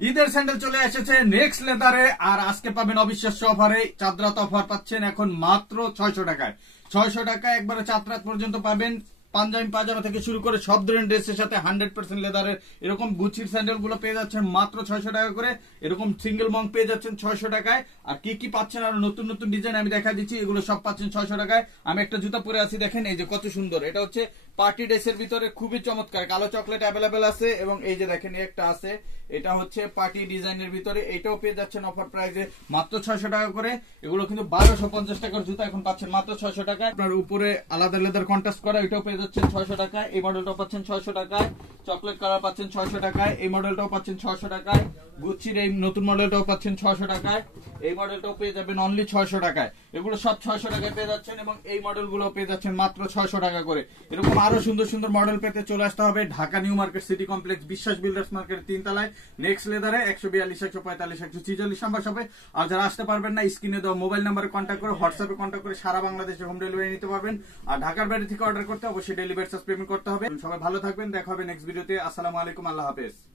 ঈদের স্যান্ডেল চলে এসেছে নেক্সট লেদারে। আর আজকে পাবেন অবিশ্বাস্য অফারে। চাঁদরাত অফার পাচ্ছেন এখন মাত্র 600 টাকায়। 600 টাকায় একবারে চাঁদরাত পর্যন্ত পাবেন। পাঞ্জাবি পাজামা থেকে শুরু করে সব ধরনের ড্রেসের সাথে 100% লেদারের এরকম গুচির স্যান্ডেল গুলো পেয়ে যাচ্ছেন মাত্র 600 টাকা করে। এরকম সিঙ্গেল মং পেয়ে যাচ্ছেন 600 টাকায়। আর কি কি পাচ্ছেন আর নতুন নতুন ডিজাইন আমি দেখা দিচ্ছি, এগুলো সব পাচ্ছেন 600 টাকায়। আমি একটা জুতা পরে আছি, দেখেন এই যে কত সুন্দর। এটা হচ্ছে পার্টি ড্রেসের ভিতরে খুবই চমৎকার। কালো চকলেট অ্যাভেলেবেল আছে এবং এই যে দেখেন একটা আছে, এটা হচ্ছে পার্টি ডিজাইনের ভিতরে। এটাও পেয়ে যাচ্ছেন অফার প্রাইসে মাত্র 600 টাকা করে। এগুলো কিন্তু 1250 টাকার জুতা এখন পাচ্ছেন মাত্র 600 টাকায়। আপনার উপরে আলাদা লেদার কন্ট্রাস্ট করা, এটাও পেয়ে যাচ্ছেন 600 টাকায়। এই মডেলটাও পাচ্ছেন 600 টাকায়। চকলেট কালার পাচ্ছেন 600 টাকায়। এই মডেলটাও পাচ্ছেন 600 টাকায়। গুচির এই নতুন মডেলটাও পাচ্ছেন 600 টাকায়। এই মডেলটাও পেয়ে যাবেন অনলি 600 টাকায়। এগুলো সব 600 টাকায় পেয়ে যাচ্ছেন এবং এই মডেলগুলো পেয়ে যাচ্ছেন মাত্র 600 টাকা করে। এরকম আরো সুন্দর সুন্দর মডেল পেতে চলে আসতে হবে Dhaka new market city complex বিশ্বাস বিল্ডার্স মার্কেটের 3 তলায় নেক্সট লেদারে 142 145 146 নাম্বার শপে। আর যারা আসতে পারবেন না, স্ক্রিনে দেওয়া মোবাইল নাম্বারে কন্ট্যাক্ট করে হোয়াটসঅ্যাপে কন্ট্যাক্ট করে সারা বাংলাদেশে হোম ডেলিভারি নিতে পারবেন। আর ঢাকার বাইরে থেকে অর্ডার করতে অবশ্যই ডেলিভারি চার্জ পেমেন্ট করতে হবে। সবাই ভালো থাকবেন, দেখা হবে নেক্সট ভিডিওতে। আসসালামু আলাইকুম, আল্লাহ হাফেজ।